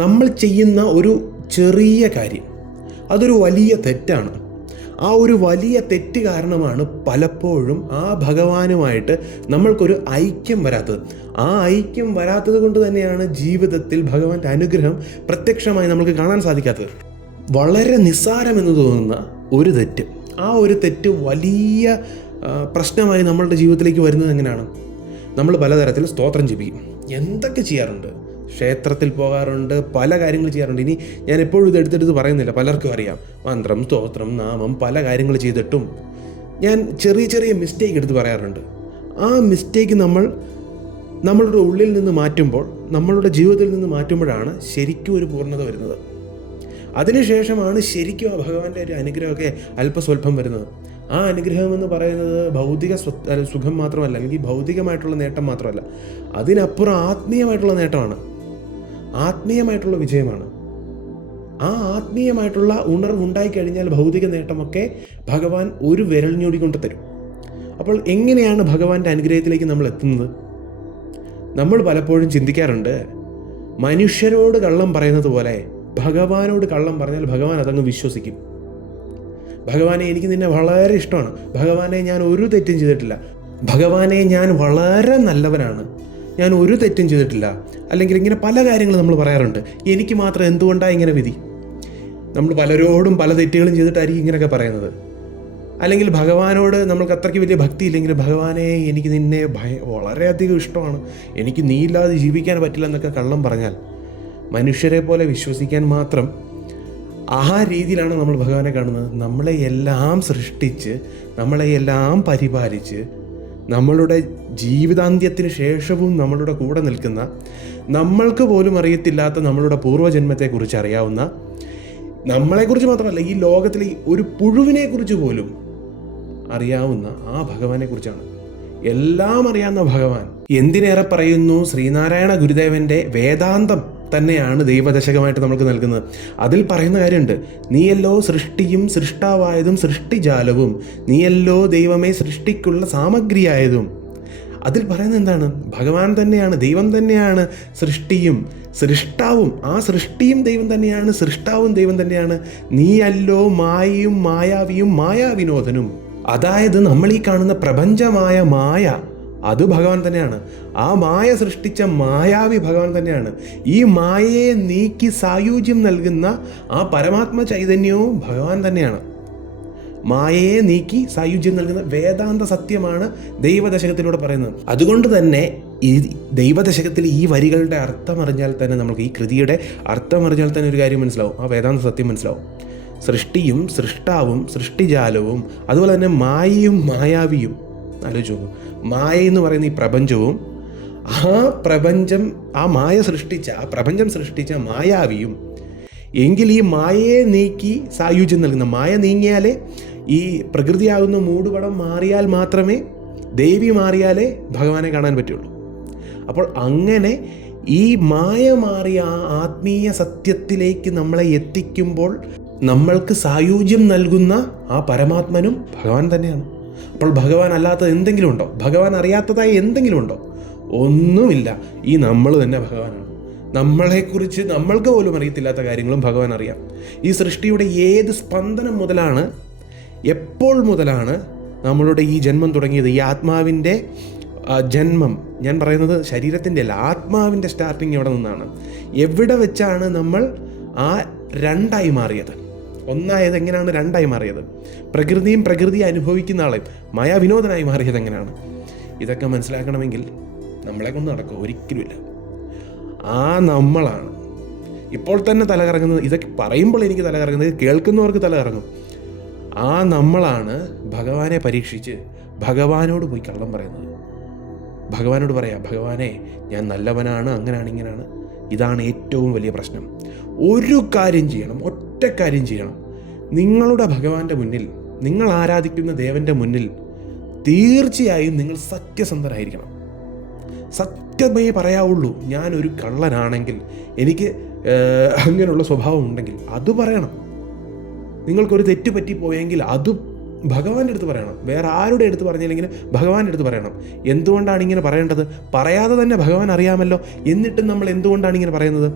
നമ്മൾ ചെയ്യുന്ന ഒരു ചെറിയ കാര്യം അതൊരു വലിയ തെറ്റാണ്. ആ ഒരു വലിയ തെറ്റ് കാരണമാണ് പലപ്പോഴും ആ ഭഗവാനുമായിട്ട് നമ്മൾക്കൊരു ഐക്യം വരാത്തത്. ആ ഐക്യം വരാത്തത് കൊണ്ട് തന്നെയാണ് ജീവിതത്തിൽ ഭഗവാന്റെ അനുഗ്രഹം പ്രത്യക്ഷമായി നമുക്ക് കാണാൻ സാധിക്കാത്തത്. വളരെ നിസ്സാരമെന്ന് തോന്നുന്ന ഒരു തെറ്റ്, ആ ഒരു തെറ്റ് വലിയ പ്രശ്നമായി നമ്മളുടെ ജീവിതത്തിലേക്ക് വരുന്നത് എങ്ങനെയാണ്? നമ്മൾ പലതരത്തിൽ സ്തോത്രം ജപിക്കും, എന്തൊക്കെ ചെയ്യാറുണ്ട്, ക്ഷേത്രത്തിൽ പോകാറുണ്ട്, പല കാര്യങ്ങൾ ചെയ്യാറുണ്ട്. ഇനി ഞാൻ എപ്പോഴും ഇത് എടുത്തെടുത്ത് പറയുന്നില്ല, പലർക്കും അറിയാം. മന്ത്രം, സ്തോത്രം, നാമം, പല കാര്യങ്ങൾ ചെയ്തിട്ടും ഞാൻ ചെറിയ ചെറിയ മിസ്റ്റേക്ക് എടുത്ത് പറയാറുണ്ട്. ആ മിസ്റ്റേക്ക് നമ്മളുടെ ഉള്ളിൽ നിന്ന് മാറ്റുമ്പോൾ, നമ്മളുടെ ജീവിതത്തിൽ നിന്ന് മാറ്റുമ്പോഴാണ് ശരിക്കും ഒരു പൂർണ്ണത വരുന്നത്. അതിനുശേഷമാണ് ശരിക്കും ആ ഭഗവാന്റെ ഒരു അനുഗ്രഹമൊക്കെ അല്പസ്വല്പം വരുന്നത്. ആ അനുഗ്രഹം എന്ന് പറയുന്നത് ഭൗതിക സുഖം മാത്രമല്ല, അല്ലെങ്കിൽ ഭൗതികമായിട്ടുള്ള നേട്ടം മാത്രമല്ല, അതിനപ്പുറം ആത്മീയമായിട്ടുള്ള നേട്ടമാണ്, ആത്മീയമായിട്ടുള്ള വിജയമാണ്. ആ ആത്മീയമായിട്ടുള്ള ഉണർവുണ്ടായിക്കഴിഞ്ഞാൽ ഭൗതിക നേട്ടമൊക്കെ ഭഗവാൻ ഒരു വിരൽ ഞൊടികൊണ്ട് തരും. അപ്പോൾ എങ്ങനെയാണ് ഭഗവാന്റെ അനുഗ്രഹത്തിലേക്ക് നമ്മൾ എത്തുന്നത്? നമ്മൾ പലപ്പോഴും ചിന്തിക്കാറുണ്ട്, മനുഷ്യരോട് കള്ളം പറയുന്നത് പോലെ ഭഗവാനോട് കള്ളം പറഞ്ഞാൽ ഭഗവാൻ അതങ്ങ് വിശ്വസിക്കും. ഭഗവാനെ, എനിക്ക് നിന്നെ വളരെ ഇഷ്ടമാണ്, ഭഗവാനെ ഞാൻ ഒരു തെറ്റും ചെയ്തിട്ടില്ല, ഭഗവാനെ ഞാൻ വളരെ നല്ലവനാണ്, ഞാൻ ഒരു തെറ്റും ചെയ്തിട്ടില്ല, അല്ലെങ്കിൽ ഇങ്ങനെ പല കാര്യങ്ങൾ നമ്മൾ പറയാറുണ്ട്. എനിക്ക് മാത്രം എന്തുകൊണ്ടാണ് ഇങ്ങനെ വിധി? നമ്മൾ പലരോടും പല തെറ്റുകളും ചെയ്തിട്ടായിരിക്കും ഇങ്ങനെയൊക്കെ പറയുന്നത്. അല്ലെങ്കിൽ ഭഗവാനോട് നമ്മൾക്ക് അത്രയ്ക്ക് വലിയ ഭക്തി ഇല്ലെങ്കിൽ, ഭഗവാനെ എനിക്ക് നിന്നെ വളരെയധികം ഇഷ്ടമാണ്, എനിക്ക് നീ ഇല്ലാതെ ജീവിക്കാൻ പറ്റില്ല എന്നൊക്കെ കള്ളം പറഞ്ഞാൽ മനുഷ്യരെ പോലെ വിശ്വസിക്കാൻ മാത്രം ആ രീതിയിലാണ് നമ്മൾ ഭഗവാനെ കാണുന്നത്. നമ്മളെ എല്ലാം സൃഷ്ടിച്ച്, നമ്മളെ എല്ലാം പരിപാലിച്ച്, നമ്മളുടെ ജീവിതാന്ത്യത്തിന് ശേഷവും നമ്മളുടെ കൂടെ നിൽക്കുന്ന, നമ്മൾക്ക് പോലും അറിയത്തില്ലാത്ത നമ്മളുടെ പൂർവ്വജന്മത്തെക്കുറിച്ച് അറിയാവുന്ന, നമ്മളെക്കുറിച്ച് മാത്രമല്ല ഈ ലോകത്തിലെ ഒരു പുഴുവിനെക്കുറിച്ച് പോലും അറിയാവുന്ന ആ ഭഗവാനെക്കുറിച്ചാണ്. എല്ലാം അറിയാവുന്ന ഭഗവാൻ. എന്തിനേറെ പറയുന്നു, ശ്രീനാരായണ ഗുരുദേവൻ്റെ വേദാന്തം തന്നെയാണ് ദൈവദശകമായിട്ട് നമുക്ക് നൽകുന്നത്. അതിൽ പറയുന്ന കാര്യമുണ്ട്, നീയല്ലോ സൃഷ്ടിയും സൃഷ്ടാവായതും സൃഷ്ടിജാലവും, നീയല്ലോ ദൈവമേ സൃഷ്ടിക്കുള്ള സാമഗ്രിയായതും. അതിൽ പറയുന്നത് എന്താണ്? ഭഗവാൻ തന്നെയാണ്, ദൈവം തന്നെയാണ് സൃഷ്ടിയും സൃഷ്ടാവും. ആ സൃഷ്ടിയും ദൈവം തന്നെയാണ്, സൃഷ്ടാവും ദൈവം തന്നെയാണ്. നീയല്ലോ മായയും മായാവിയും മായാവിനോദനും. അതായത് നമ്മൾ ഈ കാണുന്ന പ്രപഞ്ചമായ മായ അത് ഭഗവാൻ തന്നെയാണ്. ആ മായ സൃഷ്ടിച്ച മായാവി ഭഗവാൻ തന്നെയാണ്. ഈ മായയെ നീക്കി സായുജ്യം നൽകുന്ന ആ പരമാത്മ ചൈതന്യവും ഭഗവാൻ തന്നെയാണ്. മായയെ നീക്കി സായുജ്യം നൽകുന്ന വേദാന്ത സത്യമാണ് ദൈവദശകത്തിലൂടെ പറയുന്നത്. അതുകൊണ്ട് തന്നെ ഈ ദൈവദശകത്തിൽ ഈ വരികളുടെ അർത്ഥം അറിഞ്ഞാൽ തന്നെ, നമുക്ക് ഈ കൃതിയുടെ അർത്ഥം അറിഞ്ഞാൽ തന്നെ ഒരു കാര്യം മനസ്സിലാവും, ആ വേദാന്ത സത്യം മനസ്സിലാവും. സൃഷ്ടിയും സൃഷ്ടാവും സൃഷ്ടിജാലവും, അതുപോലെ തന്നെ മായയും മായാവിയും. ആലോചിച്ച് നോക്കൂ, മായ എന്ന് പറയുന്ന ഈ പ്രപഞ്ചവും ആ പ്രപഞ്ചം, ആ മായ സൃഷ്ടിച്ച, ആ പ്രപഞ്ചം സൃഷ്ടിച്ച മായാവിയും. എങ്കിൽ ഈ മായയെ നീക്കി സായുജ്യം നൽകുന്ന, മായ നീങ്ങിയാലേ, ഈ പ്രകൃതിയാകുന്ന മൂടുപടം മാറിയാൽ മാത്രമേ, ദേവി മാറിയാലേ ഭഗവാനെ കാണാൻ പറ്റുള്ളൂ. അപ്പോൾ അങ്ങനെ ഈ മായ മാറിയ ആ ആത്മീയ സത്യത്തിലേക്ക് നമ്മളെ എത്തിക്കുമ്പോൾ നമ്മൾക്ക് സായുജ്യം നൽകുന്ന ആ പരമാത്മനും ഭഗവാൻ തന്നെയാണ്. അപ്പോൾ ഭഗവാൻ അല്ലാത്തത് എന്തെങ്കിലും ഉണ്ടോ? ഭഗവാൻ അറിയാത്തതായി എന്തെങ്കിലും ഉണ്ടോ? ഒന്നുമില്ല. ഈ നമ്മൾ തന്നെ ഭഗവാനാണ്. നമ്മളെക്കുറിച്ച് നമ്മൾക്ക് പോലും അറിയത്തില്ലാത്ത കാര്യങ്ങളും ഭഗവാൻ അറിയാം. ഈ സൃഷ്ടിയുടെ ഏത് സ്പന്ദനം മുതലാണ്, എപ്പോൾ മുതലാണ് നമ്മളുടെ ഈ ജന്മം തുടങ്ങിയത്, ഈ ആത്മാവിൻ്റെ ജന്മം, ഞാൻ പറയുന്നത് ശരീരത്തിൻ്റെ അല്ല, ആത്മാവിൻ്റെ സ്റ്റാർട്ടിങ് എവിടെ നിന്നാണ്, എവിടെ വെച്ചാണ് നമ്മൾ ആ രണ്ടായി മാറിയത്? ഒന്നായത് എങ്ങനെയാണ് രണ്ടായി മാറിയത്? പ്രകൃതിയും പ്രകൃതിയെ അനുഭവിക്കുന്ന ആളെയും മായാവിനോദനായി മാറിയത് എങ്ങനെയാണ്? ഇതൊക്കെ മനസ്സിലാക്കണമെങ്കിൽ നമ്മളെ കൊണ്ട് നടക്കും? ഒരിക്കലുമില്ല. ആ നമ്മളാണ് ഇപ്പോൾ തന്നെ തലകറങ്ങുന്നത്. ഇതൊക്കെ പറയുമ്പോൾ എനിക്ക് തലകറങ്ങുന്നത്, കേൾക്കുന്നവർക്ക് തലകറങ്ങും. ആ നമ്മളാണ് ഭഗവാനെ പരീക്ഷിച്ച് ഭഗവാനോട് പോയി കള്ളം പറയുന്നത്. ഭഗവാനോട് പറയാം, ഭഗവാനെ ഞാൻ നല്ലവനാണ്, അങ്ങനെയാണ്, ഇങ്ങനെയാണ്. ഇതാണ് ഏറ്റവും വലിയ പ്രശ്നം. ഒരു കാര്യം ചെയ്യണം, ഒറ്റ കാര്യം ചെയ്യണം. നിങ്ങളുടെ ഭഗവാന്റെ മുന്നിൽ, നിങ്ങൾ ആരാധിക്കുന്ന ദേവൻ്റെ മുന്നിൽ തീർച്ചയായും നിങ്ങൾ സത്യസന്ധരായിരിക്കണം. സത്യമേ പറയാവുള്ളൂ. ഞാനൊരു കള്ളനാണെങ്കിൽ, എനിക്ക് അങ്ങനെയുള്ള സ്വഭാവം ഉണ്ടെങ്കിൽ അത് പറയണം. നിങ്ങൾക്കൊരു തെറ്റ് പറ്റിപ്പോയെങ്കിൽ അത് ഭഗവാന്റെ അടുത്ത് പറയണം. വേറെ ആരുടെ അടുത്ത് പറഞ്ഞില്ലെങ്കിലും ഭഗവാന്റെ അടുത്ത് പറയണം. എന്തുകൊണ്ടാണ് ഇങ്ങനെ പറയേണ്ടത്? പറയാതെ തന്നെ ഭഗവാൻ അറിയാമല്ലോ. എന്നിട്ടും നമ്മൾ എന്തുകൊണ്ടാണ് ഇങ്ങനെ പറയുന്നത്?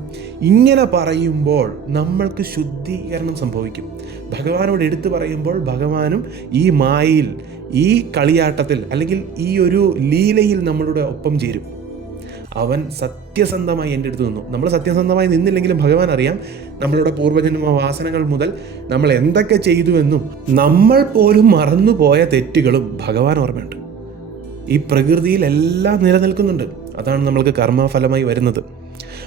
ഇങ്ങനെ പറയുമ്പോൾ നമ്മൾക്ക് ശുദ്ധീകരണം സംഭവിക്കും. ഭഗവാനോട് എടുത്തു പറയുമ്പോൾ ഭഗവാനും ഈ മായയിൽ, ഈ കളിയാട്ടത്തിൽ, അല്ലെങ്കിൽ ഈ ഒരു ലീലയിൽ നമ്മളുടെ ഒപ്പം ചേരും. അവൻ സത്യസന്ധമായി എൻ്റെ അടുത്ത് നിന്നു. നമ്മൾ സത്യസന്ധമായി നിന്നില്ലെങ്കിലും ഭഗവാൻ അറിയാം നമ്മളുടെ പൂർവ്വജന്മ വാസനകൾ മുതൽ നമ്മൾ എന്തൊക്കെ ചെയ്തുവെന്നും നമ്മൾ പോലും മറന്നുപോയ തെറ്റുകളും ഭഗവാൻ ഓർമ്മയുണ്ട്. ഈ പ്രകൃതിയിൽ എല്ലാം നിലനിൽക്കുന്നുണ്ട്. അതാണ് നമ്മൾക്ക് കർമ്മഫലമായി വരുന്നത്.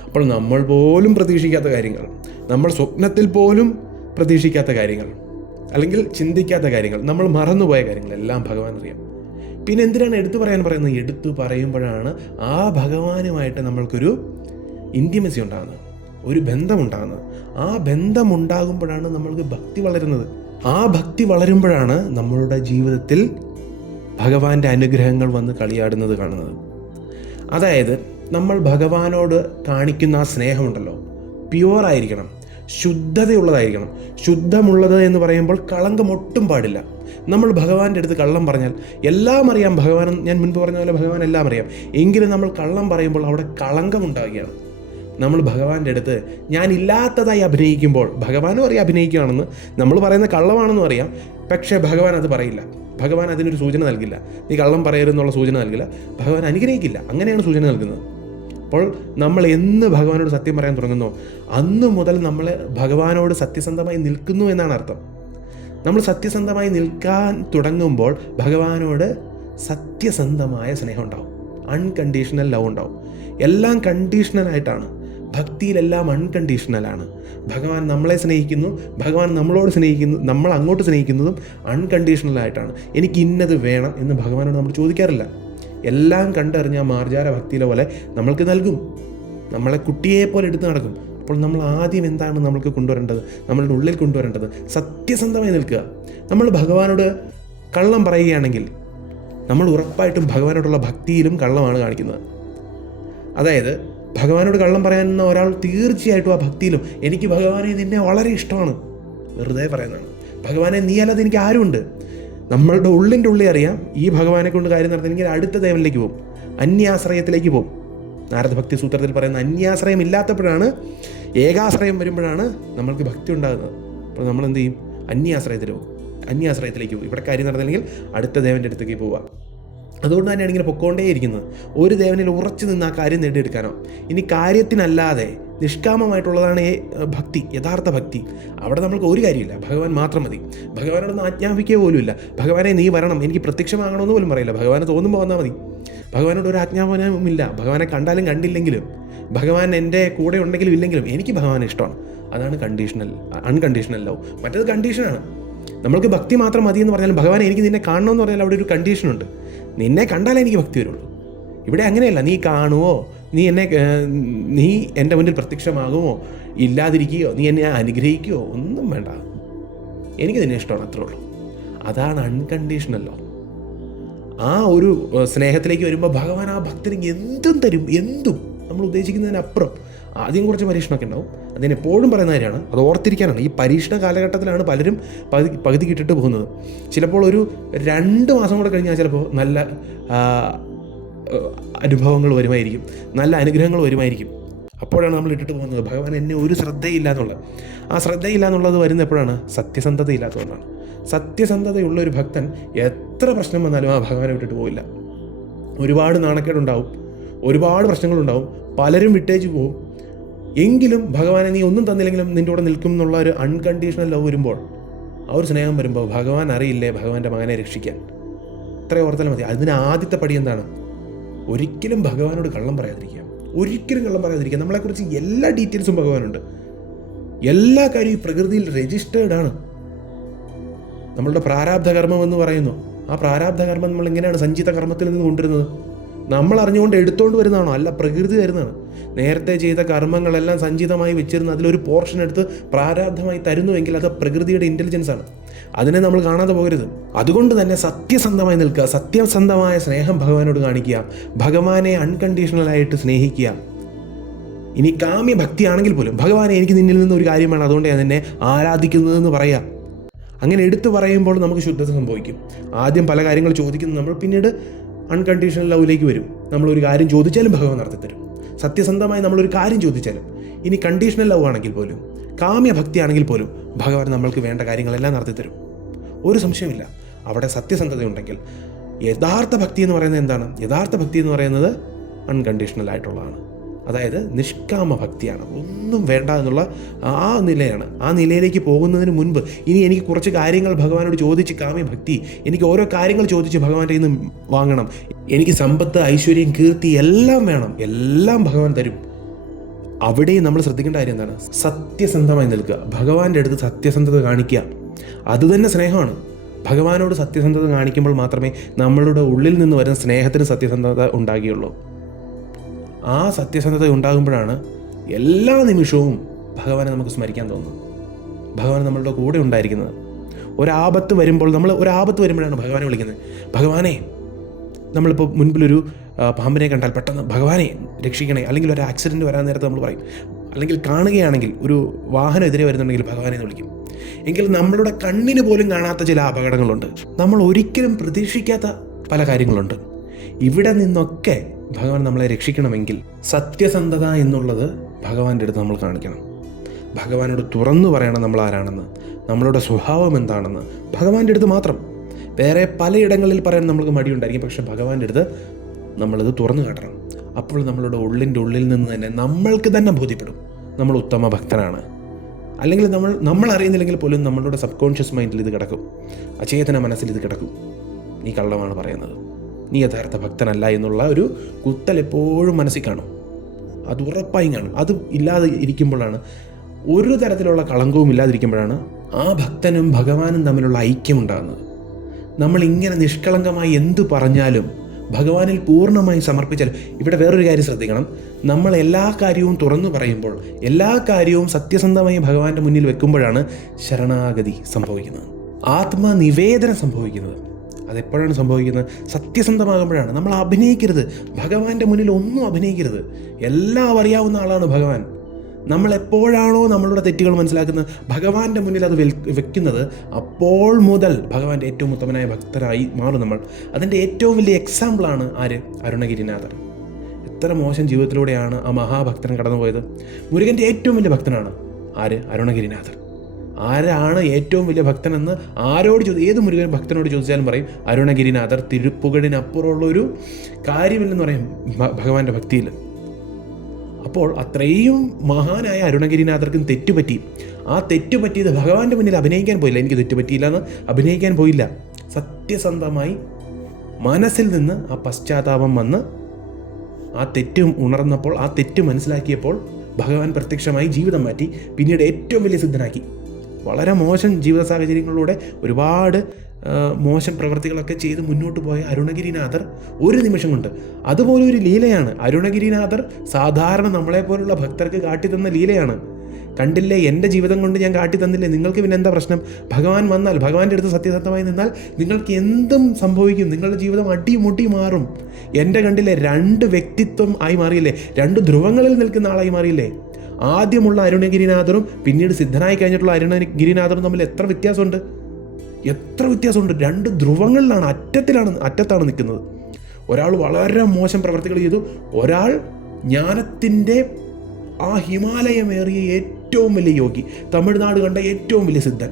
അപ്പോൾ നമ്മൾ പോലും പ്രതീക്ഷിക്കാത്ത കാര്യങ്ങൾ, നമ്മൾ സ്വപ്നത്തിൽ പോലും പ്രതീക്ഷിക്കാത്ത കാര്യങ്ങൾ, അല്ലെങ്കിൽ ചിന്തിക്കാത്ത കാര്യങ്ങൾ, നമ്മൾ മറന്നുപോയ കാര്യങ്ങളെല്ലാം ഭഗവാൻ അറിയാം. പിന്നെ എന്തിനാണ് എടുത്തു പറയാൻ പറയുന്നത്? എടുത്തു പറയുമ്പോഴാണ് ആ ഭഗവാനുമായിട്ട് നമ്മൾക്കൊരു ഇൻറ്റിമസി ഉണ്ടാകുന്നത്, ഒരു ബന്ധമുണ്ടാകുന്നത്. ആ ബന്ധമുണ്ടാകുമ്പോഴാണ് നമ്മൾക്ക് ഭക്തി വളരുന്നത്. ആ ഭക്തി വളരുമ്പോഴാണ് നമ്മളുടെ ജീവിതത്തിൽ ഭഗവാന്റെ അനുഗ്രഹങ്ങൾ വന്ന് കളിയാടുന്നത് കാണുന്നത്. അതായത് നമ്മൾ ഭഗവാനോട് കാണിക്കുന്ന ആ സ്നേഹമുണ്ടല്ലോ, പ്യുവറായിരിക്കണം, ശുദ്ധതയുള്ളതായിരിക്കണം. ശുദ്ധമുള്ളത് എന്ന് പറയുമ്പോൾ കളങ്കം ഒട്ടും പാടില്ല. നമ്മൾ ഭഗവാന്റെ അടുത്ത് കള്ളം പറഞ്ഞാൽ, എല്ലാം അറിയാം ഭഗവാൻ, ഞാൻ മുൻപ് പറഞ്ഞ പോലെ ഭഗവാൻ എല്ലാം അറിയാം, എങ്കിലും നമ്മൾ കള്ളം പറയുമ്പോൾ അവിടെ കളങ്കം ഉണ്ടാവുകയാണ്. നമ്മൾ ഭഗവാന്റെ അടുത്ത് ഞാൻ ഇല്ലാത്തതായി അഭിനയിക്കുമ്പോൾ, ഭഗവാനും അറിയാം അഭിനയിക്കുകയാണെന്ന്, നമ്മൾ പറയുന്ന കള്ളമാണെന്നും അറിയാം, പക്ഷേ ഭഗവാൻ അത് പറയില്ല. ഭഗവാൻ അതിനൊരു സൂചന നൽകില്ല. നീ കള്ളം പറയരുതെന്നുള്ള സൂചന നൽകില്ല. ഭഗവാൻ അനുഗ്രഹിക്കില്ല. അങ്ങനെയാണ് സൂചന നൽകുന്നത്. അപ്പോൾ നമ്മൾ എന്ന് ഭഗവാനോട് സത്യം പറയാൻ തുടങ്ങുന്നോ അന്ന് മുതൽ നമ്മൾ ഭഗവാനോട് സത്യസന്ധമായി നിൽക്കുന്നു എന്നാണ് അർത്ഥം. നമ്മൾ സത്യസന്ധമായി നിൽക്കാൻ തുടങ്ങുമ്പോൾ ഭഗവാനോട് സത്യസന്ധമായ സ്നേഹം ഉണ്ടാവും, അൺകണ്ടീഷണൽ ലവ് ഉണ്ടാവും. എല്ലാം കണ്ടീഷണലായിട്ടാണ്. ഭക്തിയിലെല്ലാം അൺകണ്ടീഷണലാണ്. ഭഗവാൻ നമ്മളെ സ്നേഹിക്കുന്നു, ഭഗവാൻ നമ്മളോട് സ്നേഹിക്കുന്നു, നമ്മൾ അങ്ങോട്ട് സ്നേഹിക്കുന്നതും അൺകണ്ടീഷണലായിട്ടാണ്. എനിക്ക് ഇന്നത് വേണം എന്ന് ഭഗവാനോട് നമ്മൾ ചോദിക്കാറില്ല. എല്ലാം കണ്ടറിഞ്ഞ മാർജാര ഭക്തിയിലെ പോലെ നമ്മൾക്ക് നൽകും. നമ്മളെ കുട്ടിയെ പോലെ എടുത്ത് നടക്കും. അപ്പോൾ നമ്മൾ ആദ്യം എന്താണ് നമ്മൾക്ക് കൊണ്ടുവരേണ്ടത്? നമ്മളുടെ ഉള്ളിൽ കൊണ്ടുവരേണ്ടത് സത്യസന്ധമായി നിൽക്കുക. നമ്മൾ ഭഗവാനോട് കള്ളം പറയുകയാണെങ്കിൽ നമ്മൾ ഉറപ്പായിട്ടും ഭഗവാനോടുള്ള ഭക്തിയിലും കള്ളമാണ് കാണിക്കുന്നത്. അതായത് ഭഗവാനോട് കള്ളം പറയാനുള്ള ഒരാൾ തീർച്ചയായിട്ടും ആ ഭക്തിയിലും എനിക്ക് ഭഗവാനെ നിന്നെ വളരെ ഇഷ്ടമാണ് വെറുതെ പറയുന്നതാണ്. ഭഗവാനെ നീ അല്ലാതെ എനിക്ക് ആരുമുണ്ട്. നമ്മളുടെ ഉള്ളിൻ്റെ ഉള്ളിൽ അറിയാം ഈ ഭഗവാനെ കൊണ്ട് കാര്യം നടത്തണമെങ്കിൽ അടുത്ത ദേവനിലേക്ക് പോകും, അന്യാശ്രയത്തിലേക്ക് പോകും. നാരദ ഭക്തി സൂത്രത്തിൽ പറയുന്ന അന്യാശ്രയം ഇല്ലാത്തപ്പോഴാണ്, ഏകാശ്രയം വരുമ്പോഴാണ് നമ്മൾക്ക് ഭക്തി ഉണ്ടാകുന്നത്. അപ്പോൾ നമ്മൾ എന്ത് ചെയ്യും? അന്യാശ്രയത്തിലേക്ക് പോകും. ഇവിടെ കാര്യം നടന്നില്ലെങ്കിൽ അടുത്ത ദേവൻ്റെ അടുത്തേക്ക് പോവുക. അതുകൊണ്ട് തന്നെയാണ് ഇങ്ങനെ പൊക്കോണ്ടേയിരിക്കുന്നത്. ഒരു ദേവനിൽ ഉറച്ചു നിന്ന് ആ കാര്യം നേടിയെടുക്കാനോ, ഇനി കാര്യത്തിനല്ലാതെ നിഷ്കാമമായിട്ടുള്ളതാണ് ഭക്തി, യഥാർത്ഥ ഭക്തി. അവിടെ നമ്മൾക്ക് ഒരു കാര്യമില്ല, ഭഗവാൻ മാത്രം മതി. ഭഗവാനോടൊന്നും ആജ്ഞാപിക്കുക പോലുമില്ല. ഭഗവാനെ നീ വരണം, എനിക്ക് പ്രത്യക്ഷമാകണമെന്ന് പോലും പറയില്ല. ഭഗവാനെ തോന്നുമ്പോൾ വന്നാൽ മതി. ഭഗവാനോട് ഒരു ആജ്ഞാപനവുമില്ല. ഭഗവാനെ കണ്ടാലും കണ്ടില്ലെങ്കിലും, ഭഗവാൻ എൻ്റെ കൂടെ ഉണ്ടെങ്കിലും ഇല്ലെങ്കിലും എനിക്ക് ഭഗവാനെ ഇഷ്ടമാണ്. അതാണ് അൺകണ്ടീഷണൽ ലവ്. മറ്റേത് കണ്ടീഷനാണ്. നമ്മൾക്ക് ഭക്തി മാത്രം മതി എന്ന് പറഞ്ഞാലും ഭഗവാനെ എനിക്ക് നിന്നെ കാണണമെന്ന് പറഞ്ഞാൽ അവിടെ ഒരു കണ്ടീഷനുണ്ട്. നിന്നെ കണ്ടാലേ എനിക്ക് ഭക്തി വരുള്ളൂ. ഇവിടെ അങ്ങനെയല്ല. നീ കാണുമോ, നീ എൻ്റെ മുന്നിൽ പ്രത്യക്ഷമാകുമോ, ഇല്ലാതിരിക്കുകയോ, നീ എന്നെ അനുഗ്രഹിക്കുകയോ ഒന്നും വേണ്ട, എനിക്ക് നിന്നെ ഇഷ്ടമാണ്, അത്രേ ഉള്ളൂ. അതാണ് അൺകണ്ടീഷണൽ ലവ്. ആ ഒരു സ്നേഹത്തിലേക്ക് വരുമ്പോൾ ഭഗവാൻ ആ ഭക്തന് എന്തും തരും, എന്തും, നമ്മൾ ഉദ്ദേശിക്കുന്നതിനപ്പുറം. ആദ്യം കുറച്ച് പരീക്ഷണമൊക്കെ ഉണ്ടാവും. അതിനെപ്പോഴും പറയുന്ന കാര്യമാണ്, അത് ഓർത്തിരിക്കാനാണ്. ഈ പരീക്ഷണ കാലഘട്ടത്തിലാണ് പലരും പകുതി കിട്ടിട്ട് പോകുന്നത്. ചിലപ്പോൾ ഒരു 2 മാസം കൂടെ കഴിഞ്ഞാൽ ചിലപ്പോൾ നല്ല അനുഭവങ്ങൾ വരുമായിരിക്കും, നല്ല അനുഗ്രഹങ്ങൾ വരുമായിരിക്കും. അപ്പോഴാണ് നമ്മൾ ഇട്ടിട്ട് പോകുന്നത്. ഭഗവാൻ എന്നെ ഒരു ശ്രദ്ധയില്ല എന്നുള്ളത്. ആ ശ്രദ്ധയില്ല എന്നുള്ളത് വരുന്നത് എപ്പോഴാണ്? സത്യസന്ധതയില്ലാത്തതുകൊണ്ടാണ്. സത്യസന്ധതയുള്ള ഒരു ഭക്തൻ എത്ര പ്രശ്നം വന്നാലും ആ ഭഗവാനെ വിട്ടിട്ട് പോയില്ല. ഒരുപാട് നാണക്കേടുണ്ടാവും, ഒരുപാട് പ്രശ്നങ്ങളുണ്ടാവും, പലരും വിട്ടേച്ച് പോവും. എങ്കിലും ഭഗവാനെ നീ ഒന്നും തന്നില്ലെങ്കിലും നിൻ്റെ കൂടെ നിൽക്കും എന്നുള്ള ഒരു അൺകണ്ടീഷണൽ ലവ് വരുമ്പോൾ, ആ ഒരു സ്നേഹം വരുമ്പോൾ ഭഗവാൻ അറിയില്ലേ ഭഗവാന്റെ മകനെ രക്ഷിക്കാൻ. ഇത്ര ഓർത്താൽ മതി. അതിന് ആദ്യത്തെ പടി എന്താണ്? ഒരിക്കലും ഭഗവാനോട് കള്ളം പറയാതിരിക്കുക. ഒരിക്കലും കള്ളം പറയാതിരിക്കുക. നമ്മളെക്കുറിച്ച് എല്ലാ ഡീറ്റെയിൽസും ഭഗവാനുണ്ട്. എല്ലാ കാര്യവും ഈ പ്രകൃതിയിൽ രജിസ്റ്റേർഡ് ആണ്. നമ്മളുടെ പ്രാരാബ്ധ കർമ്മം എന്ന് പറയുന്നു. ആ പ്രാരാബ്ധ കർമ്മം നമ്മൾ എങ്ങനെയാണ് സഞ്ചിത കർമ്മത്തിൽ നിന്ന് കൊണ്ടുവരുന്നത്? നമ്മൾ അറിഞ്ഞുകൊണ്ട് എടുത്തുകൊണ്ട് വരുന്നതാണോ? അല്ല, പ്രകൃതി തരുന്നതാണ്. നേരത്തെ ചെയ്ത കർമ്മങ്ങളെല്ലാം സഞ്ചിതമായി വെച്ചിരുന്ന അതിലൊരു പോർഷൻ എടുത്ത് പ്രാരാബ്ധമായി തരുന്നുവെങ്കിൽ അത് പ്രകൃതിയുടെ ഇൻ്റലിജൻസ് ആണ്. അതിനെ നമ്മൾ കാണാതെ പോകരുത്. അതുകൊണ്ട് തന്നെ സത്യസന്ധമായി നിൽക്കുക, സത്യസന്ധമായ സ്നേഹം ഭഗവാനോട് കാണിക്കുക, ഭഗവാനെ അൺകണ്ടീഷണലായിട്ട് സ്നേഹിക്കുക. ഇനി കാമ്യ ഭക്തിയാണെങ്കിൽ പോലും ഭഗവാനെ എനിക്ക് നിന്നിൽ നിന്ന് ഒരു കാര്യം വേണം, അതുകൊണ്ട് ഞാൻ നിന്നെ ആരാധിക്കുന്നതെന്ന് പറയാം. അങ്ങനെ എടുത്തു പറയുമ്പോൾ നമുക്ക് ശുദ്ധത സംഭവിക്കും. ആദ്യം പല കാര്യങ്ങൾ ചോദിക്കുന്ന നമ്മൾ പിന്നീട് അൺകണ്ടീഷണൽ ലവിലേക്ക് വരും. നമ്മളൊരു കാര്യം ചോദിച്ചാലും ഭഗവാൻ നടത്തിത്തരും. സത്യസന്ധമായി നമ്മളൊരു കാര്യം ചോദിച്ചാലും, ഇനി കണ്ടീഷണൽ ലവ് ആണെങ്കിൽ പോലും, കാമ്യ ഭക്തി ആണെങ്കിൽ പോലും ഭഗവാൻ നമ്മൾക്ക് വേണ്ട കാര്യങ്ങളെല്ലാം നടത്തിത്തരും. ഒരു സംശയമില്ല. അവിടെ സത്യസന്ധതയുണ്ടെങ്കിൽ. യഥാർത്ഥ ഭക്തി എന്ന് പറയുന്നത് എന്താണ്? യഥാർത്ഥ ഭക്തി എന്ന് പറയുന്നത് അൺകണ്ടീഷണൽ ആയിട്ടുള്ളതാണ്. അതായത് നിഷ്കാമ ഭക്തിയാണ്. ഒന്നും വേണ്ട എന്നുള്ള ആ നിലയാണ്. ആ നിലയിലേക്ക് പോകുന്നതിന് മുൻപ് ഇനി എനിക്ക് കുറച്ച് കാര്യങ്ങൾ ഭഗവാനോട് ചോദിച്ച്, കാമ്യ ഭക്തി, എനിക്ക് ഓരോ കാര്യങ്ങൾ ചോദിച്ച് ഭഗവാന്റെ കയ്യിൽ നിന്ന് വാങ്ങണം, എനിക്ക് സമ്പത്ത്, ഐശ്വര്യം, കീർത്തി എല്ലാം വേണം, എല്ലാം ഭഗവാൻ തരും. അവിടെയും നമ്മൾ ശ്രദ്ധിക്കേണ്ട കാര്യം എന്താണ്? സത്യസന്ധമായി നിൽക്കുക, ഭഗവാന്റെ അടുത്ത് സത്യസന്ധത കാണിക്കുക. അതുതന്നെ സ്നേഹമാണ്. ഭഗവാനോട് സത്യസന്ധത കാണിക്കുമ്പോൾ മാത്രമേ നമ്മളുടെ ഉള്ളിൽ നിന്ന് വരുന്ന സ്നേഹത്തിന് സത്യസന്ധത ഉണ്ടാകുകയുള്ളൂ. ആ സത്യസന്ധത ഉണ്ടാകുമ്പോഴാണ് എല്ലാ നിമിഷവും ഭഗവാനെ നമുക്ക് സ്മരിക്കാൻ തോന്നുന്നത്, ഭഗവാൻ നമ്മളുടെ കൂടെ ഉണ്ടായിരിക്കുന്നത്. ഒരാപത്ത് വരുമ്പോഴാണ് ഭഗവാനെ വിളിക്കുന്നത്. ഭഗവാനെ, നമ്മളിപ്പോൾ മുൻപിലൊരു പാമ്പിനെ കണ്ടാൽ പെട്ടെന്ന് ഭഗവാനെ രക്ഷിക്കണേ, അല്ലെങ്കിൽ ഒരു ആക്സിഡൻറ്റ് വരാൻ നേരത്തെ നമ്മൾ പറയും. അല്ലെങ്കിൽ കാണുകയാണെങ്കിൽ ഒരു വാഹനം എതിരെ വരുന്നുണ്ടെങ്കിൽ ഭഗവാനെ എന്ന് വിളിക്കും. എങ്കിൽ നമ്മളുടെ കണ്ണിന് പോലും കാണാത്ത ചില അപകടങ്ങളുണ്ട്, നമ്മൾ ഒരിക്കലും പ്രതീക്ഷിക്കാത്ത പല കാര്യങ്ങളുണ്ട്. ഇവിടെ നിന്നൊക്കെ ഭഗവാൻ നമ്മളെ രക്ഷിക്കണമെങ്കിൽ സത്യസന്ധത എന്നുള്ളത് ഭഗവാന്റെ അടുത്ത് നമ്മൾ കാണിക്കണം. ഭഗവാനോട് തുറന്നു പറയണം നമ്മൾ ആരാണെന്ന്, നമ്മളുടെ സ്വഭാവം എന്താണെന്ന് ഭഗവാന്റെ അടുത്ത് മാത്രം. വേറെ പലയിടങ്ങളിൽ പറയാൻ നമ്മൾക്ക് മടിയുണ്ടായിരിക്കും. പക്ഷെ ഭഗവാന്റെ അടുത്ത് നമ്മളിത് തുറന്നു കാട്ടണം. അപ്പോൾ നമ്മളുടെ ഉള്ളിൻ്റെ ഉള്ളിൽ നിന്ന് തന്നെ നമ്മൾക്ക് തന്നെ ബോധ്യപ്പെടും നമ്മൾ ഉത്തമ ഭക്തനാണ്. അല്ലെങ്കിൽ നമ്മൾ അറിയുന്നില്ലെങ്കിൽ പോലും നമ്മളുടെ സബ് കോൺഷ്യസ് മൈൻഡിൽ ഇത് കിടക്കും, അചേതന മനസ്സിൽ ഇത് കിടക്കും. നീ കള്ളമാണ് പറയുന്നത്, നീ യഥാർത്ഥ ഭക്തനല്ല എന്നുള്ള ഒരു കുത്തൽ എപ്പോഴും മനസ്സിൽ കാണും. അത് ഉറപ്പായും കാണും. അത് ഇല്ലാതെ ഇരിക്കുമ്പോഴാണ്, ഒരു തരത്തിലുള്ള കളങ്കവും ഇല്ലാതിരിക്കുമ്പോഴാണ് ആ ഭക്തനും ഭഗവാനും തമ്മിലുള്ള ഐക്യമുണ്ടാകുന്നത്. നമ്മൾ ഇങ്ങനെ നിഷ്കളങ്കമായി എന്തു പറഞ്ഞാലും ഭഗവാനിൽ പൂർണ്ണമായി സമർപ്പിച്ചാൽ, ഇവിടെ വേറൊരു കാര്യം ശ്രദ്ധിക്കണം, നമ്മൾ എല്ലാ കാര്യവും തുറന്നു പറയുമ്പോൾ, എല്ലാ കാര്യവും സത്യസന്ധമായി ഭഗവാന്റെ മുന്നിൽ വെക്കുമ്പോഴാണ് ശരണാഗതി സംഭവിക്കുന്നത്, ആത്മനിവേദനം സംഭവിക്കുന്നത്. അതെപ്പോഴാണ് സംഭവിക്കുന്നത്? സത്യസന്ധമാകുമ്പോഴാണ്. നമ്മൾ അഭിനയിക്കരുത്, ഭഗവാന്റെ മുന്നിൽ ഒന്നും അഭിനയിക്കരുത്. എല്ലാം അറിയാവുന്ന ആളാണ് ഭഗവാൻ. നമ്മൾ എപ്പോഴാണോ നമ്മളുടെ തെറ്റുകൾ മനസ്സിലാക്കുന്നത്, ഭഗവാന്റെ മുന്നിൽ അത് വെക്കുന്നത്, അപ്പോൾ മുതൽ ഭഗവാന്റെ ഏറ്റവും ഉത്തമനായ ഭക്തരായി മാറും നമ്മൾ. അതിൻ്റെ ഏറ്റവും വലിയ എക്സാമ്പിളാണ് ആര്? അരുണഗിരിനാഥർ. എത്ര മോശം ജീവിതത്തിലൂടെയാണ് ആ മഹാഭക്തൻ കടന്നുപോയത്. മുരുകൻ്റെ ഏറ്റവും വലിയ ഭക്തനാണ് ആര്? അരുണഗിരിനാഥർ. ആരാണ് ഏറ്റവും വലിയ ഭക്തനെന്ന് ഏത് മുരുകൻ ഭക്തനോട് ചോദിച്ചാലും പറയും അരുണഗിരിനാഥർ. തിരുപ്പുകഴിനപ്പുറമുള്ളൊരു കാര്യമില്ലെന്ന് പറയും ഭഗവാന്റെ ഭക്തിയിൽ. അപ്പോൾ അത്രയും മഹാനായ അരുണഗിരിനാഥർക്കും തെറ്റുപറ്റി. ആ തെറ്റുപറ്റിയത് ഭഗവാന്റെ മുന്നിൽ അഭിനയിക്കാൻ പോയില്ല, എനിക്ക് തെറ്റുപറ്റിയില്ല എന്ന് അഭിനയിക്കാൻ പോയില്ല. സത്യസന്ധമായി മനസ്സിൽ നിന്ന് ആ പശ്ചാത്താപം വന്ന് ആ തെറ്റും ഉണർന്നപ്പോൾ, ആ തെറ്റ് മനസ്സിലാക്കിയപ്പോൾ ഭഗവാൻ പ്രത്യക്ഷമായി ജീവിതം മാറ്റി, പിന്നീട് ഏറ്റവും വലിയ സിദ്ധനാക്കി. വളരെ മോശം ജീവിത സാഹചര്യങ്ങളിലൂടെ ഒരുപാട് മോശം പ്രവൃത്തികളൊക്കെ ചെയ്ത് മുന്നോട്ട് പോയ അരുണഗിരിനാഥർ ഒരു നിമിഷം കൊണ്ട്, അതുപോലെ ഒരു ലീലയാണ് അരുണഗിരിനാഥർ സാധാരണ നമ്മളെപ്പോലുള്ള ഭക്തർക്ക് കാട്ടിത്തന്ന ലീലയാണ്. കണ്ടില്ലേ, എൻ്റെ ജീവിതം കൊണ്ട് ഞാൻ കാട്ടിത്തന്നില്ലേ, നിങ്ങൾക്ക് പിന്നെ എന്താ പ്രശ്നം? ഭഗവാൻ വന്നാൽ, ഭഗവാന്റെ അടുത്ത് സത്യസന്ധമായി നിന്നാൽ നിങ്ങൾക്ക് എന്തും സംഭവിക്കും, നിങ്ങളുടെ ജീവിതം അടിമുടി മാറും. എൻ്റെ കണ്ടില്ലേ, 2 വ്യക്തിത്വം ആയി മാറിയില്ലേ, 2 ധ്രുവങ്ങളിൽ നിൽക്കുന്ന ആളായി മാറിയില്ലേ. ആദ്യമുള്ള അരുണഗിരിനാഥറും പിന്നീട് സിദ്ധനായി കഴിഞ്ഞിട്ടുള്ള അരുണഗിരിനാഥറും തമ്മിൽ എത്ര വ്യത്യാസമുണ്ട്. 2 ധ്രുവങ്ങളിലാണ്, അറ്റത്താണ് നിൽക്കുന്നത്. ഒരാൾ വളരെ മോശം പ്രവർത്തികൾ ചെയ്തു, ഒരാൾ ജ്ഞാനത്തിൻ്റെ ആ ഹിമാലയമേറിയ ഏറ്റവും വലിയ യോഗി, തമിഴ്നാട് കണ്ട ഏറ്റവും വലിയ സിദ്ധൻ,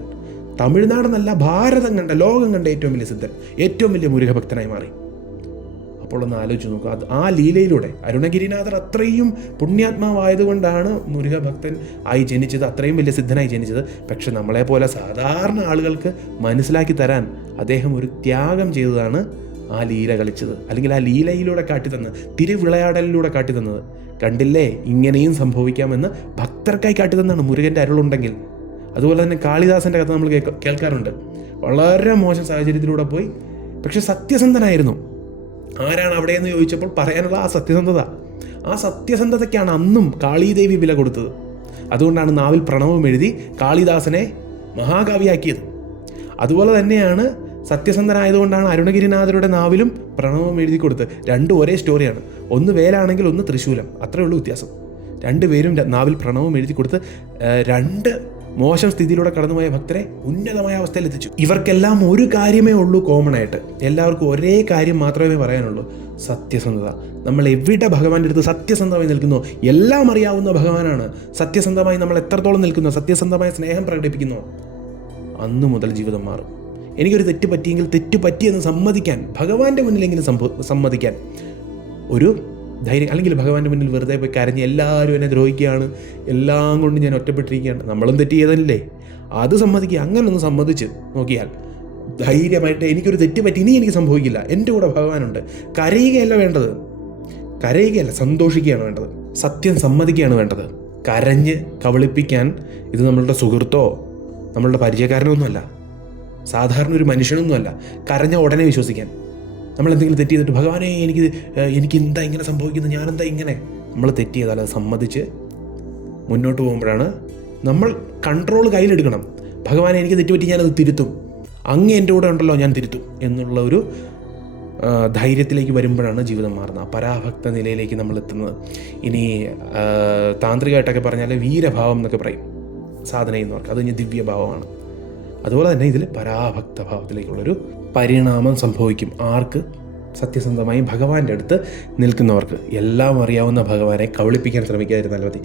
തമിഴ്നാടെന്നല്ല ഭാരതം കണ്ട, ലോകം കണ്ട ഏറ്റവും വലിയ സിദ്ധൻ, ഏറ്റവും വലിയ മുരുകഭക്തനായി മാറി. അപ്പോൾ ഒന്ന് ആലോചിച്ച് നോക്കുക. അത് ആ ലീലയിലൂടെ അരുണഗിരിനാഥർ അത്രയും പുണ്യാത്മാവായതുകൊണ്ടാണ് മുരുകഭക്തൻ ആയി ജനിച്ചത്, അത്രയും വലിയ സിദ്ധനായി ജനിച്ചത്. പക്ഷെ നമ്മളെപ്പോലെ സാധാരണ ആളുകൾക്ക് മനസ്സിലാക്കി തരാൻ അദ്ദേഹം ഒരു ത്യാഗം ചെയ്തതാണ് ആ ലീല കളിച്ചത്, അല്ലെങ്കിൽ ആ ലീലയിലൂടെ കാട്ടിത്തന്നത്, തിരുവിളയാടലിലൂടെ കാട്ടിത്തന്നത്. കണ്ടില്ലേ, ഇങ്ങനെയും സംഭവിക്കാമെന്ന് ഭക്തർക്കായി കാട്ടിത്തന്നാണ് മുരുകൻ്റെ അരുളുണ്ടെങ്കിൽ. അതുപോലെ തന്നെ കാളിദാസൻ്റെ കഥ നമ്മൾ കേൾക്കാറുണ്ട്. വളരെ മോശം സാഹചര്യത്തിലൂടെ പോയി, പക്ഷെ സത്യസന്ധനായിരുന്നു. ആരാണ് അവിടെയെന്ന് ചോദിച്ചപ്പോൾ പറയാനുള്ള ആ സത്യസന്ധത. ആ സത്യസന്ധതയ്ക്കാണ് അന്നും കാളീദേവി വില കൊടുത്തത്. അതുകൊണ്ടാണ് നാവിൽ പ്രണവം എഴുതി കാളിദാസനെ മഹാകവിയാക്കിയത്. അതുപോലെ തന്നെയാണ് സത്യസന്ധനായതുകൊണ്ടാണ് അരുണഗിരിനാഥരുടെ നാവിലും പ്രണവം എഴുതി കൊടുത്തത്. 2 ഒരേ സ്റ്റോറിയാണ്. ഒന്ന് വേലാണെങ്കിൽ ഒന്ന് തൃശൂലം, അത്രയേ ഉള്ളൂ വ്യത്യാസം. 2 പേരും നാവിൽ പ്രണവം എഴുതി കൊടുത്ത് 2 മോശം സ്ഥിതിയിലൂടെ കടന്നുപോയ ഭക്തരെ ഉന്നതമായ അവസ്ഥയിൽ എത്തിച്ചു. ഇവർക്കെല്ലാം ഒരു കാര്യമേ ഉള്ളൂ കോമൺ ആയിട്ട്, എല്ലാവർക്കും ഒരേ കാര്യം മാത്രമേ പറയാനുള്ളൂ: സത്യസന്ധത. നമ്മൾ എവിടെ ഭഗവാന്റെ അടുത്ത് സത്യസന്ധമായി നിൽക്കുന്നോ, എല്ലാം അറിയാവുന്ന ഭഗവാനാണ്. സത്യസന്ധമായി നമ്മൾ എത്രത്തോളം നിൽക്കുന്നോ, സത്യസന്ധമായ സ്നേഹം പ്രകടിപ്പിക്കുന്നോ, അന്നു മുതൽ ജീവിതം മാറും. എനിക്കൊരു തെറ്റ് പറ്റിയെങ്കിൽ തെറ്റ് പറ്റിയെന്ന് സമ്മതിക്കാൻ, ഭഗവാന്റെ മുന്നിലെങ്കിലും സമ്മതിക്കാൻ ഒരു ധൈര്യം, അല്ലെങ്കിൽ ഭഗവാന്റെ മുന്നിൽ വെറുതെ പോയി കരഞ്ഞ് എല്ലാവരും എന്നെ ദ്രോഹിക്കുകയാണ്, എല്ലാം കൊണ്ട് ഞാൻ ഒറ്റപ്പെട്ടിരിക്കുകയാണ്, നമ്മളും തെറ്റ് ചെയ്തല്ലേ, അത് സമ്മതിക്കുക. അങ്ങനെ ഒന്ന് സമ്മതിച്ച് നോക്കിയാൽ ധൈര്യമായിട്ട് എനിക്കൊരു തെറ്റ് പറ്റി, ഇനി എനിക്ക് സംഭവിക്കില്ല, എൻ്റെ കൂടെ ഭഗവാനുണ്ട്. കരയുകയല്ല വേണ്ടത്, കരയുകയല്ല, സന്തോഷിക്കുകയാണ് വേണ്ടത്. സത്യം സമ്മതിക്കുകയാണ് വേണ്ടത്. കരഞ്ഞ് കബളിപ്പിക്കാൻ ഇത് നമ്മളുടെ സുഹൃത്തോ നമ്മളുടെ പരിചയക്കാരനൊന്നുമല്ല, സാധാരണ ഒരു മനുഷ്യനൊന്നുമല്ല. കരഞ്ഞ ഉടനെ വിശ്വസിക്കാൻ. നമ്മൾ എന്തെങ്കിലും തെറ്റ് ചെയ്തിട്ട് ഭഗവാനെ എനിക്ക് എന്താ ഇങ്ങനെ സംഭവിക്കുന്നത്, ഞാനെന്താ ഇങ്ങനെ, നമ്മൾ തെറ്റ് ചെയ്താൽ അത് സമ്മതിച്ച് മുന്നോട്ട് പോകുമ്പോഴാണ് നമ്മൾ കൺട്രോൾ കയ്യിലെടുക്കണം. ഭഗവാനെ എനിക്ക് തെറ്റുപറ്റി, ഞാനത് തിരുത്തും, അങ്ങ് എൻ്റെ കൂടെ ഉണ്ടല്ലോ, ഞാൻ തിരുത്തും എന്നുള്ള ഒരു ധൈര്യത്തിലേക്ക് വരുമ്പോഴാണ് ജീവിതം മാറുന്നത്, പരാഭക്ത നിലയിലേക്ക് നമ്മൾ എത്തുന്നത്. ഇനി താന്ത്രികമായിട്ടൊക്കെ പറഞ്ഞാൽ വീരഭാവം എന്നൊക്കെ പറയും സാധന ചെയ്യുന്നവർക്ക്, അത് ഇനി ദിവ്യഭാവമാണ്. അതുപോലെ തന്നെ ഇതിൽ പരാഭക്ത ഭാവത്തിലേക്കുള്ളൊരു പരിണാമം സംഭവിക്കും. ആർക്ക്? സത്യസന്ധമായി ഭഗവാന്റെ അടുത്ത് നിൽക്കുന്നവർക്ക്. എല്ലാം അറിയാവുന്ന ഭഗവാനെ കബളിപ്പിക്കാൻ ശ്രമിക്കാതിരുന്നാൽ മതി.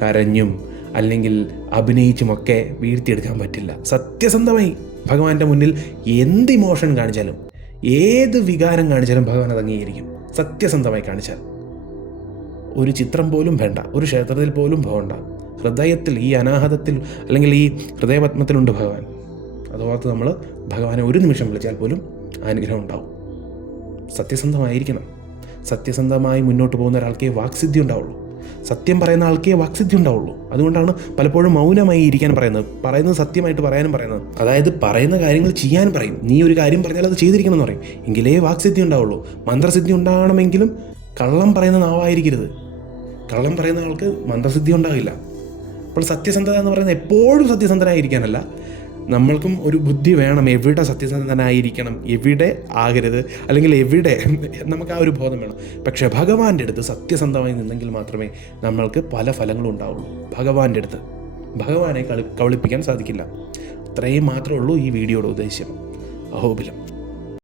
കരഞ്ഞും അല്ലെങ്കിൽ അഭിനയിച്ചുമൊക്കെ വീഴ്ത്തിയെടുക്കാൻ പറ്റില്ല. സത്യസന്ധമായി ഭഗവാന്റെ മുന്നിൽ എന്ത് ഇമോഷൻ കാണിച്ചാലും, ഏത് വികാരം കാണിച്ചാലും ഭഗവാൻ അത് അംഗീകരിക്കും. സത്യസന്ധമായി കാണിച്ചാൽ ഒരു ചിത്രം പോലും വേണ്ട, ഒരു ക്ഷേത്രത്തിൽ പോലും പോകണ്ട, ഹൃദയത്തിൽ, ഈ അനാഹതത്തിൽ അല്ലെങ്കിൽ ഈ ഹൃദയപത്മത്തിലുണ്ട് ഭഗവാൻ. അതുപോലെ നമ്മൾ ഭഗവാനെ ഒരു നിമിഷം വിളിച്ചാൽ പോലും അനുഗ്രഹം ഉണ്ടാവും. സത്യസന്ധമായിരിക്കണം. സത്യസന്ധമായി മുന്നോട്ട് പോകുന്ന ഒരാൾക്കേ വാക്സിദ്ധി ഉണ്ടാവുള്ളൂ. സത്യം പറയുന്ന ആൾക്കേ വാക്സിദ്ധി ഉണ്ടാവുള്ളൂ. അതുകൊണ്ടാണ് പലപ്പോഴും മൗനമായി ഇരിക്കാൻ പറയുന്നത് സത്യമായിട്ട് പറയാനും പറയുന്നത്. അതായത് പറയുന്ന കാര്യങ്ങൾ ചെയ്യാൻ പറയും. നീ ഒരു കാര്യം പറഞ്ഞാൽ അത് ചെയ്തിരിക്കണം എന്ന് പറയും, എങ്കിലേ വാക്സിദ്ധി ഉണ്ടാവുള്ളൂ. മന്ത്രസിദ്ധി ഉണ്ടാകണമെങ്കിലും കള്ളം പറയുന്ന നാവായിരിക്കരുത്. കള്ളം പറയുന്ന ആൾക്ക് മന്ത്രസിദ്ധി ഉണ്ടാകില്ല. അപ്പോൾ സത്യസന്ധത എന്ന് പറയുന്നത് എപ്പോഴും സത്യസന്ധനായിരിക്കാനല്ല, നമ്മൾക്കും ഒരു ബുദ്ധി വേണം. എവിടെ സത്യസന്ധനായിരിക്കണം, എവിടെ ആകരുത്, അല്ലെങ്കിൽ എവിടെ, നമുക്ക് ആ ഒരു ബോധം വേണം. പക്ഷേ ഭഗവാന്റെ അടുത്ത് സത്യസന്ധമായി നിന്നെങ്കിൽ മാത്രമേ നമ്മൾക്ക് പല ഫലങ്ങളും ഉണ്ടാവുള്ളൂ. ഭഗവാന്റെ അടുത്ത് ഭഗവാനെ കബളിപ്പിക്കാൻ സാധിക്കില്ല. അത്രയും മാത്രമേ ഉള്ളൂ ഈ വീഡിയോയുടെ ഉദ്ദേശം. അഹോബിലം.